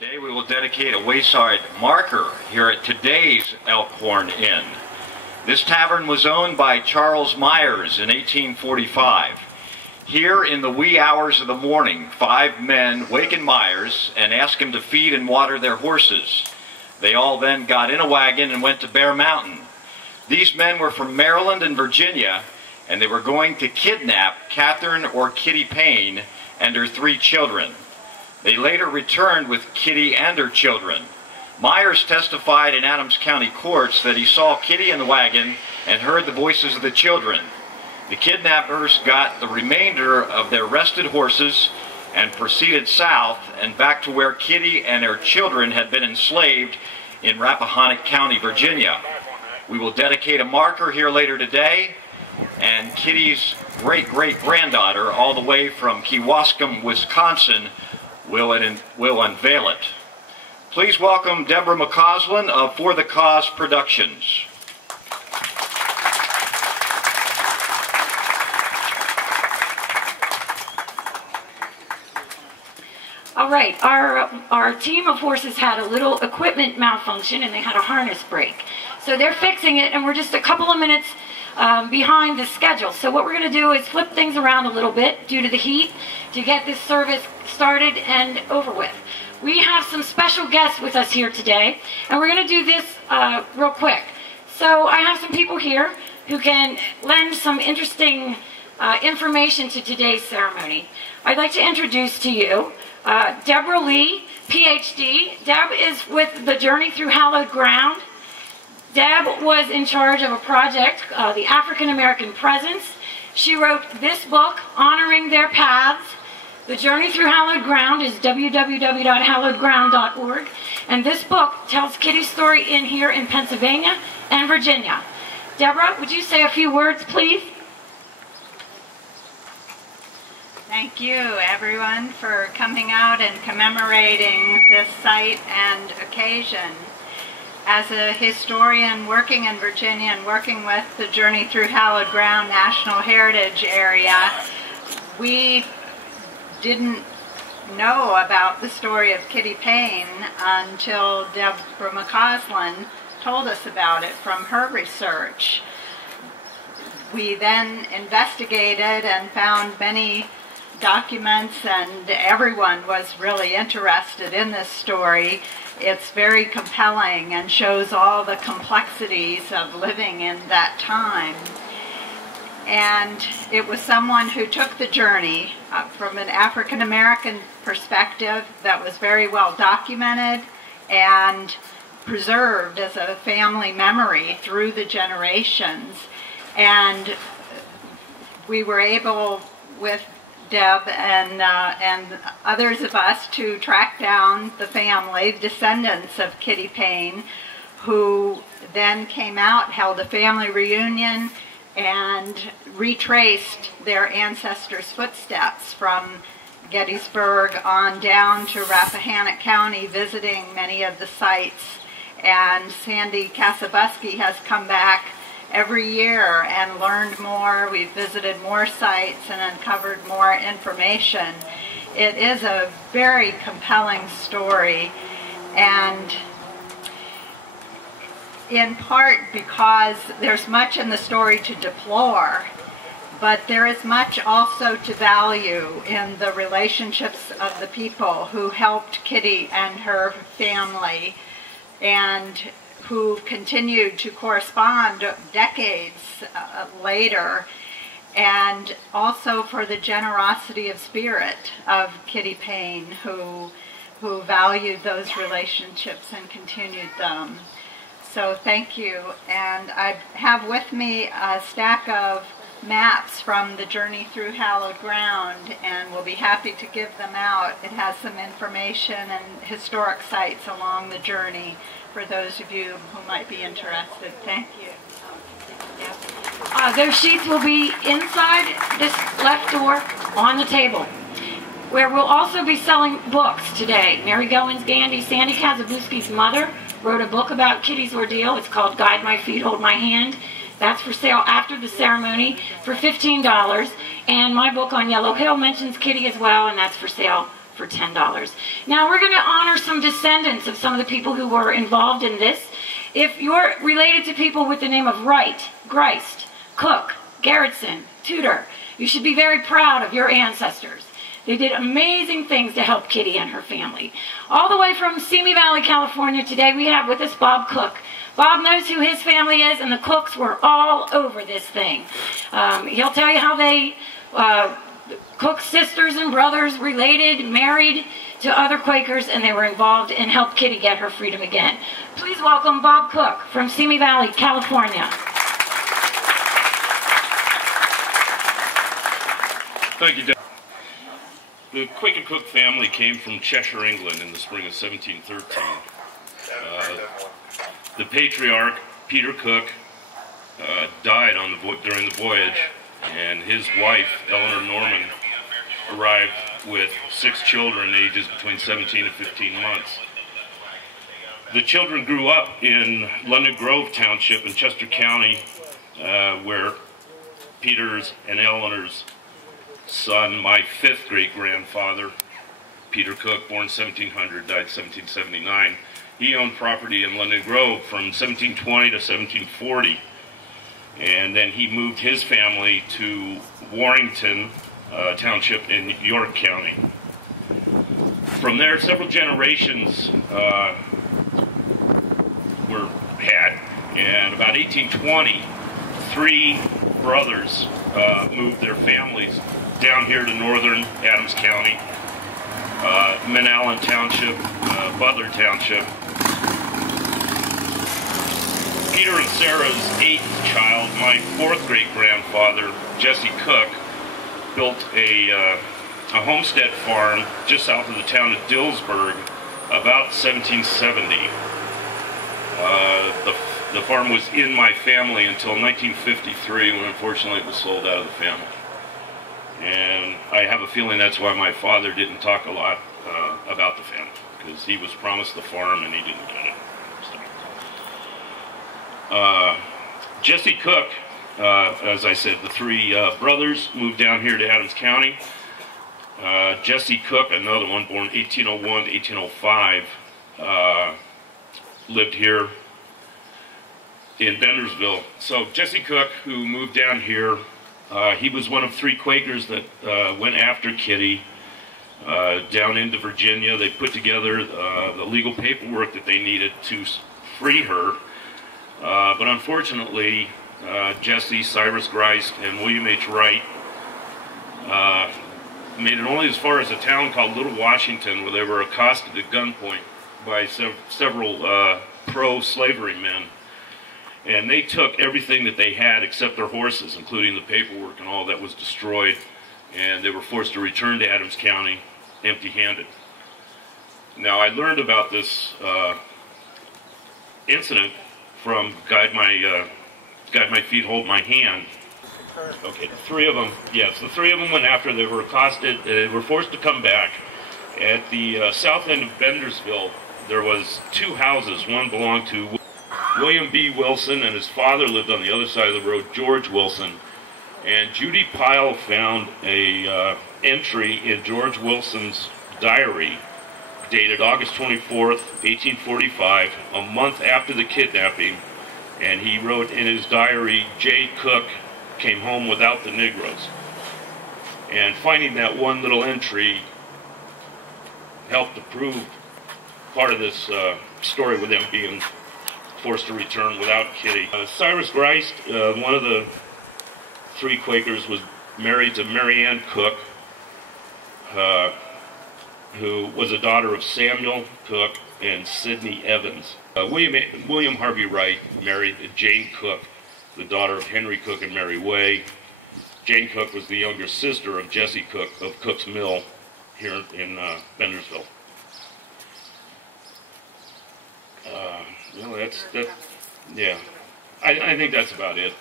Today we will dedicate a wayside marker here at today's Elkhorn Inn. This tavern was owned by Charles Myers in 1845. Here in the wee hours of the morning, 5 men wakened Myers and asked him to feed and water their horses. They all then got in a wagon and went to Bear Mountain. These men were from Maryland and Virginia, and they were going to kidnap Catherine or Kitty Payne and her 3 children. They later returned with Kitty and her children. Myers testified in Adams County courts that he saw Kitty in the wagon and heard the voices of the children. The kidnappers got the remainder of their rested horses and proceeded south and back to where Kitty and her children had been enslaved in Rappahannock County, Virginia. We will dedicate a marker here later today, and Kitty's great-great-granddaughter, all the way from Kewaskum, Wisconsin, will unveil it. Please welcome Deborah McCausland of For the Cause Productions. All right, our team of horses had a little equipment malfunction and they had a harness break. So they're fixing it and we're just a couple of minutes behind the schedule. So what we're going to do is flip things around a little bit due to the heat to get this service started and over with. We have some special guests with us here today, and we're going to do this real quick. So I have some people here who can lend some interesting information to today's ceremony. I'd like to introduce to you Deborah Lee, PhD. Deb is with the Journey Through Hallowed Ground. Deb was in charge of a project, the African American Presence. She wrote this book, Honoring Their Paths. The Journey Through Hallowed Ground is www.hallowedground.org. And this book tells Kitty's story in here in Pennsylvania and Virginia. Deborah, would you say a few words, please? Thank you, everyone, for coming out and commemorating this site and occasion. As a historian working in Virginia and working with the Journey Through Hallowed Ground National Heritage Area, we didn't know about the story of Kitty Payne until Deborah McCausland told us about it from her research. We then investigated and found many documents, and everyone was really interested in this story. It's very compelling and shows all the complexities of living in that time. And it was someone who took the journey from an African American perspective that was very well documented and preserved as a family memory through the generations. And we were able, with Deb and others of us, to track down the family, descendants of Kitty Payne, who then came out, held a family reunion, and retraced their ancestors' footsteps from Gettysburg on down to Rappahannock County, visiting many of the sites. And Sandy Kasabuski has come back every year and learned more. We've visited more sites and uncovered more information. It is a very compelling story, and in part because there's much in the story to deplore, but there is much also to value in the relationships of the people who helped Kitty and her family and who continued to correspond decades later, and also for the generosity of spirit of Kitty Payne, who valued those relationships and continued them. So thank you. And I have with me a stack of maps from the Journey Through Hallowed Ground, and we'll be happy to give them out. It has some information and historic sites along the journey for those of you who might be interested. Thank you. Those sheets will be inside this left door on the table, where we'll also be selling books today. Mary Goins Gandy, Sandy Kasabuski's mother, wrote a book about Kitty's ordeal. It's called Guide My Feet, Hold My Hand. That's for sale after the ceremony for $15. And my book on Yellow Hill mentions Kitty as well, and that's for sale for $10. Now we're going to honor some descendants of some of the people who were involved in this. If you're related to people with the name of Wright, Greist, Cook, Garretson, Tudor, you should be very proud of your ancestors. They did amazing things to help Kitty and her family. All the way from Simi Valley, California, today we have with us Bob Cook. Bob knows who his family is, and the Cooks were all over this thing. He'll tell you how they, Cook's sisters and brothers, related, married to other Quakers, and they were involved and helped Kitty get her freedom again. Please welcome Bob Cook from Simi Valley, California. Thank you, Deb. The Quaker Cook family came from Cheshire, England in the spring of 1713. The patriarch, Peter Cook, died during the voyage, and his wife, Eleanor Norman, arrived with 6 children ages between 17 and 15 months. The children grew up in London Grove Township in Chester County, where Peter's and Eleanor's son, my 5th great-grandfather, Peter Cook, born 1700, died 1779. He owned property in London Grove from 1720 to 1740, and then he moved his family to Warrington Township in York County. From there, several generations were had, and about 1820, 3 brothers moved their families down here to northern Adams County, Manallen Township, Butler Township. Peter and Sarah's 8th child, my 4th great-grandfather, Jesse Cook, built a homestead farm just south of the town of Dillsburg about 1770. The farm was in my family until 1953, when unfortunately it was sold out of the family. And I have a feeling that's why my father didn't talk a lot about the family, because he was promised the farm and he didn't get it. So, Jesse Cook, as I said, the 3 brothers moved down here to Adams County. Jesse Cook, another one, born 1801 to 1805, lived here in Bendersville. So Jesse Cook, who moved down here, he was one of 3 Quakers that went after Kitty down into Virginia. They put together the legal paperwork that they needed to free her. But unfortunately, Jesse, Cyrus Greist, and William H. Wright made it only as far as a town called Little Washington, where they were accosted at gunpoint by several pro-slavery men. And they took everything that they had except their horses, including the paperwork and all that was destroyed. And they were forced to return to Adams County empty-handed. Now, I learned about this incident from Guide My Feet, Hold My Hand. Okay, the 3 of them, yes, the 3 of them went after. They were accosted. They were forced to come back. At the south end of Bendersville, there was 2 houses. One belonged to William B. Wilson, and his father lived on the other side of the road, George Wilson. And Judy Pyle found a entry in George Wilson's diary dated August 24th, 1845, a month after the kidnapping. And he wrote in his diary, J. Cook came home without the Negroes. And finding that one little entry helped to prove part of this story with them being forced to return without Kitty. Cyrus Greist, one of the 3 Quakers, was married to Mary Ann Cook, who was a daughter of Samuel Cook and Sidney Evans. William Harvey Wright married Jane Cook, the daughter of Henry Cook and Mary Way. Jane Cook was the younger sister of Jesse Cook of Cook's Mill here in Bendersville. Yeah. I think that's about it.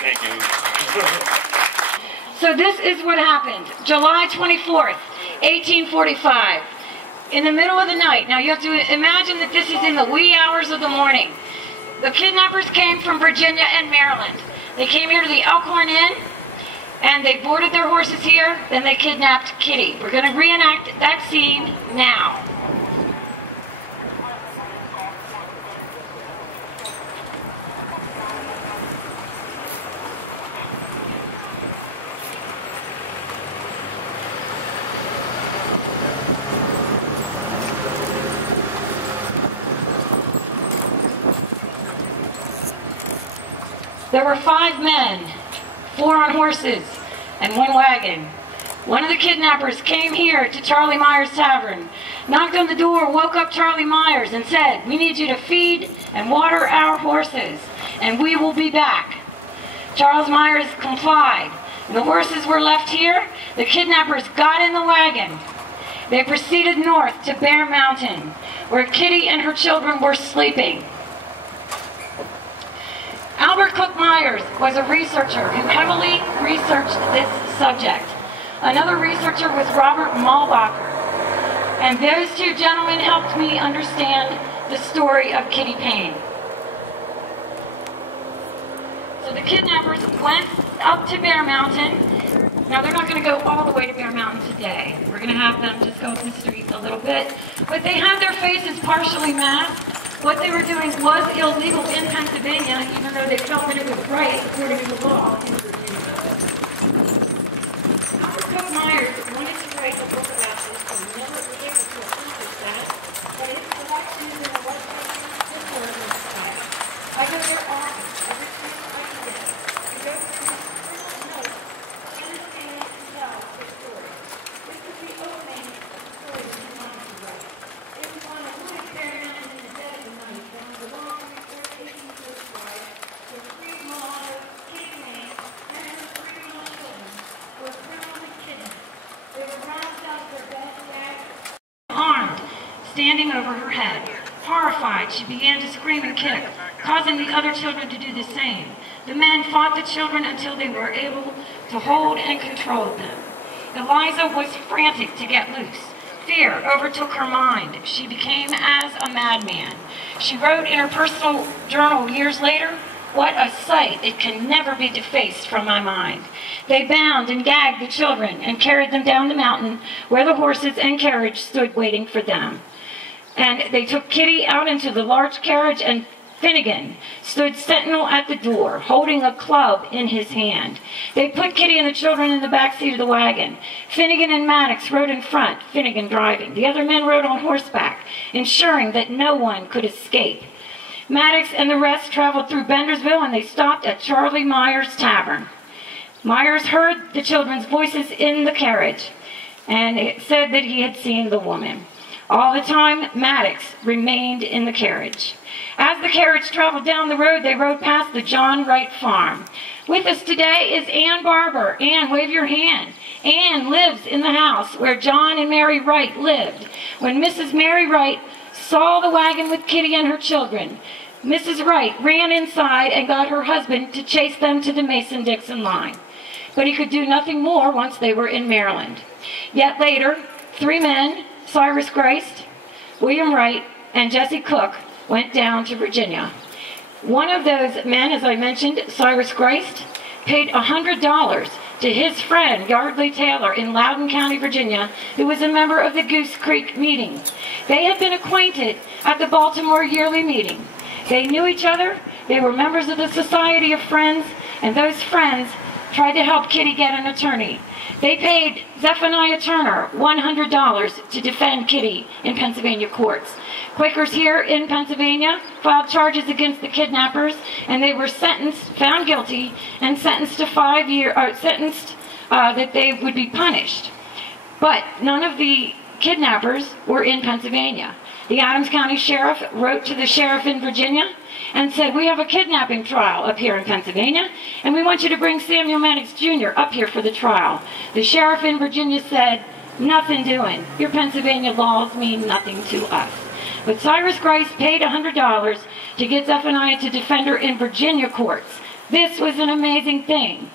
Thank you. So this is what happened. July 24th, 1845. In the middle of the night. Now you have to imagine that this is in the wee hours of the morning. The kidnappers came from Virginia and Maryland. They came here to the Elkhorn Inn, and they boarded their horses here, then they kidnapped Kitty. We're going to reenact that scene now. There were 5 men, 4 on horses, and 1 wagon. One of the kidnappers came here to Charlie Myers' tavern, knocked on the door, woke up Charlie Myers, and said, "We need you to feed and water our horses, and we will be back." Charles Myers complied. The horses were left here. The kidnappers got in the wagon. They proceeded north to Bear Mountain, where Kitty and her children were sleeping. Albert Cook Myers was a researcher who heavily researched this subject. Another researcher was Robert Malbacher. And those 2 gentlemen helped me understand the story of Kitty Payne. So the kidnappers went up to Bear Mountain. Now they're not going to go all the way to Bear Mountain today. We're going to have them just go up the streets a little bit. But they had their faces partially masked. What they were doing was illegal in Pennsylvania, even though they felt that it was right according to the law. Albert Cook Myers wanted to write a book about this, but never was able to accomplish that. But his collection is in a website historical site. I go there often, every single I can get. I go through the notes, understanding and tell the story. This is the opening of the story that he wanted to write. It was on a wood carrier in the dead of the night, down the long report 1845, where 3 small Kitty Payne and her 3 little children were criminally kidnapped. They were roused out of their bed bags, armed, standing over her head. Horrified, she began to scream and kick, causing the other children to do the same. The men fought the children until they were able to hold and control them. Eliza was frantic to get loose. Fear overtook her mind. She became as a madman. She wrote in her personal journal years later, "What a sight! It can never be defaced from my mind." They bound and gagged the children and carried them down the mountain where the horses and carriage stood waiting for them. And they took Kitty out into the large carriage, and Finnegan stood sentinel at the door, holding a club in his hand. They put Kitty and the children in the back seat of the wagon. Finnegan and Maddox rode in front, Finnegan driving. The other men rode on horseback, ensuring that no one could escape. Maddox and the rest traveled through Bendersville, and they stopped at Charlie Myers' tavern. Myers heard the children's voices in the carriage, and it said that he had seen the woman. All the time, Maddox remained in the carriage. As the carriage traveled down the road, they rode past the John Wright farm. With us today is Ann Barber. Ann, wave your hand. Ann lives in the house where John and Mary Wright lived. When Mrs. Mary Wright saw the wagon with Kitty and her children, Mrs. Wright ran inside and got her husband to chase them to the Mason-Dixon line. But he could do nothing more once they were in Maryland. Yet later, 3 men, Cyrus Grist, William Wright, and Jesse Cook, went down to Virginia. One of those men, as I mentioned, Cyrus Grist, paid $100 to his friend, Yardley Taylor, in Loudoun County, Virginia, who was a member of the Goose Creek meeting. They had been acquainted at the Baltimore yearly meeting. They knew each other, they were members of the Society of Friends, and those friends tried to help Kitty get an attorney. They paid Zephaniah Turner $100 to defend Kitty in Pennsylvania courts. Quakers here in Pennsylvania filed charges against the kidnappers, and they were found guilty, and sentenced to 5 years, that they would be punished. But none of the kidnappers were in Pennsylvania. The Adams County Sheriff wrote to the sheriff in Virginia and said, "We have a kidnapping trial up here in Pennsylvania, and we want you to bring Samuel Maddox Jr. up here for the trial." The sheriff in Virginia said, "Nothing doing. Your Pennsylvania laws mean nothing to us." But Cyrus Grice paid $100 to get Zephaniah to defend her in Virginia courts. This was an amazing thing.